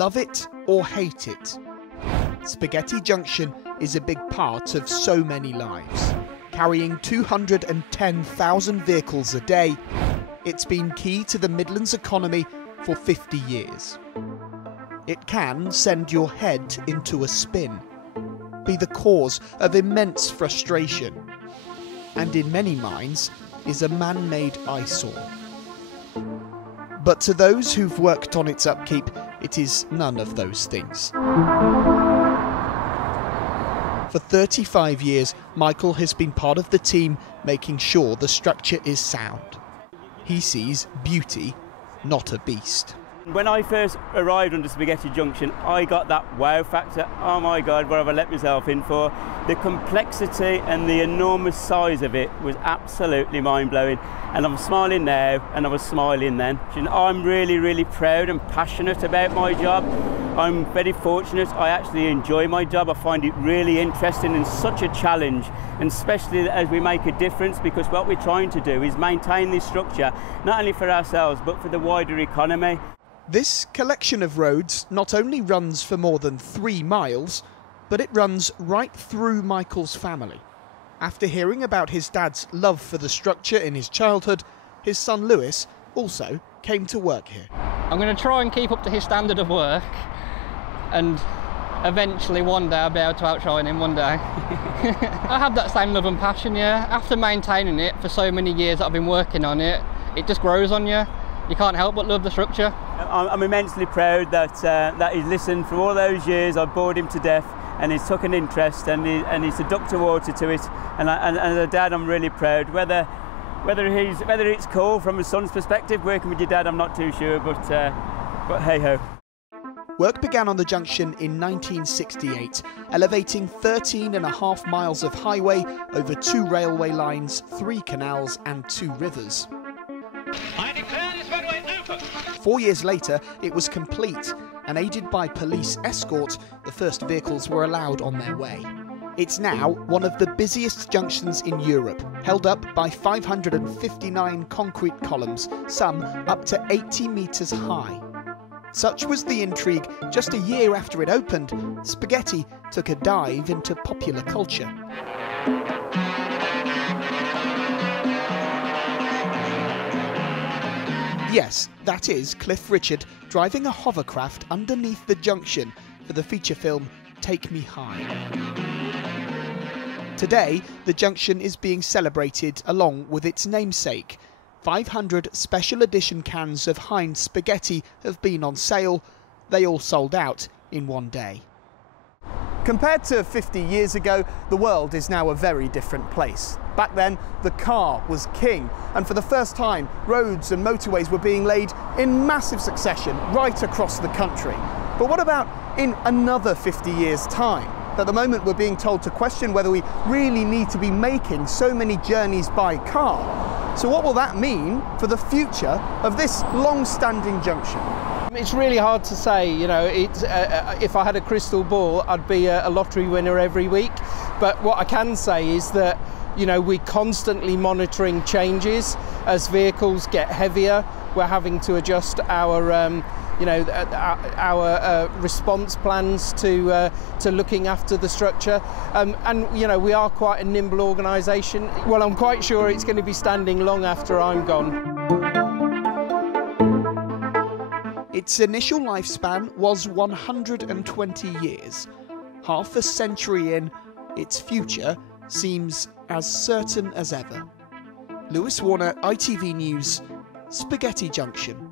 love it or hate it, Spaghetti Junction is a big part of so many lives. Carrying 210,000 vehicles a day, it's been key to the Midlands economy for 50 years. It can send your head into a spin, be the cause of immense frustration, and in many minds is a man-made eyesore. But to those who've worked on its upkeep, it is none of those things. For 35 years, Michael has been part of the team making sure the structure is sound. He sees beauty, not a beast. When I first arrived under Spaghetti Junction, I got that wow factor. Oh my God, what have I let myself in for? The complexity and the enormous size of it was absolutely mind-blowing. And I'm smiling now, and I was smiling then. I'm really, really proud and passionate about my job. I'm very fortunate. I actually enjoy my job. I find it really interesting and such a challenge, and especially as we make a difference, because what we're trying to do is maintain this structure, not only for ourselves, but for the wider economy. This collection of roads not only runs for more than 3 miles, but it runs right through Michael's family. After hearing about his dad's love for the structure in his childhood, his son Lewis also came to work here. I'm going to try and keep up to his standard of work, and eventually one day I'll be able to outshine him one day. I have that same love and passion, yeah. After maintaining it for so many years that I've been working on it, it just grows on you. You can't help but love the structure. I'm immensely proud that he's listened for all those years. I bored him to death, and he's took an interest, and he's a duck to water to it. And as a dad, I'm really proud. Whether it's cool from a son's perspective, working with your dad, I'm not too sure, but hey ho. Work began on the junction in 1968, elevating 13.5 miles of highway over 2 railway lines, 3 canals and 2 rivers. I declare this roadway open. 4 years later, it was complete, and aided by police escort, the first vehicles were allowed on their way. It's now one of the busiest junctions in Europe, held up by 559 concrete columns, some up to 80 metres high. Such was the intrigue, just a year after it opened, Spaghetti took a dive into popular culture. Yes, that is Cliff Richard driving a hovercraft underneath the junction for the feature film Take Me High. Today, the junction is being celebrated along with its namesake. 500 special edition cans of Heinz spaghetti have been on sale. They all sold out in one day. Compared to 50 years ago, the world is now a very different place. Back then, the car was king, and for the first time, roads and motorways were being laid in massive succession right across the country. But what about in another 50 years' time? At the moment, we're being told to question whether we really need to be making so many journeys by car. So what will that mean for the future of this long-standing junction? It's really hard to say, you know. If I had a crystal ball, I'd be a lottery winner every week. But what I can say is that, you know, we're constantly monitoring changes. As vehicles get heavier, we're having to adjust our, our response plans to looking after the structure. And, you know, we are quite a nimble organisation. Well, I'm quite sure it's going to be standing long after I'm gone. Its initial lifespan was 120 years. Half a century in, its future seems as certain as ever. Lewis Warner, ITV News, Spaghetti Junction.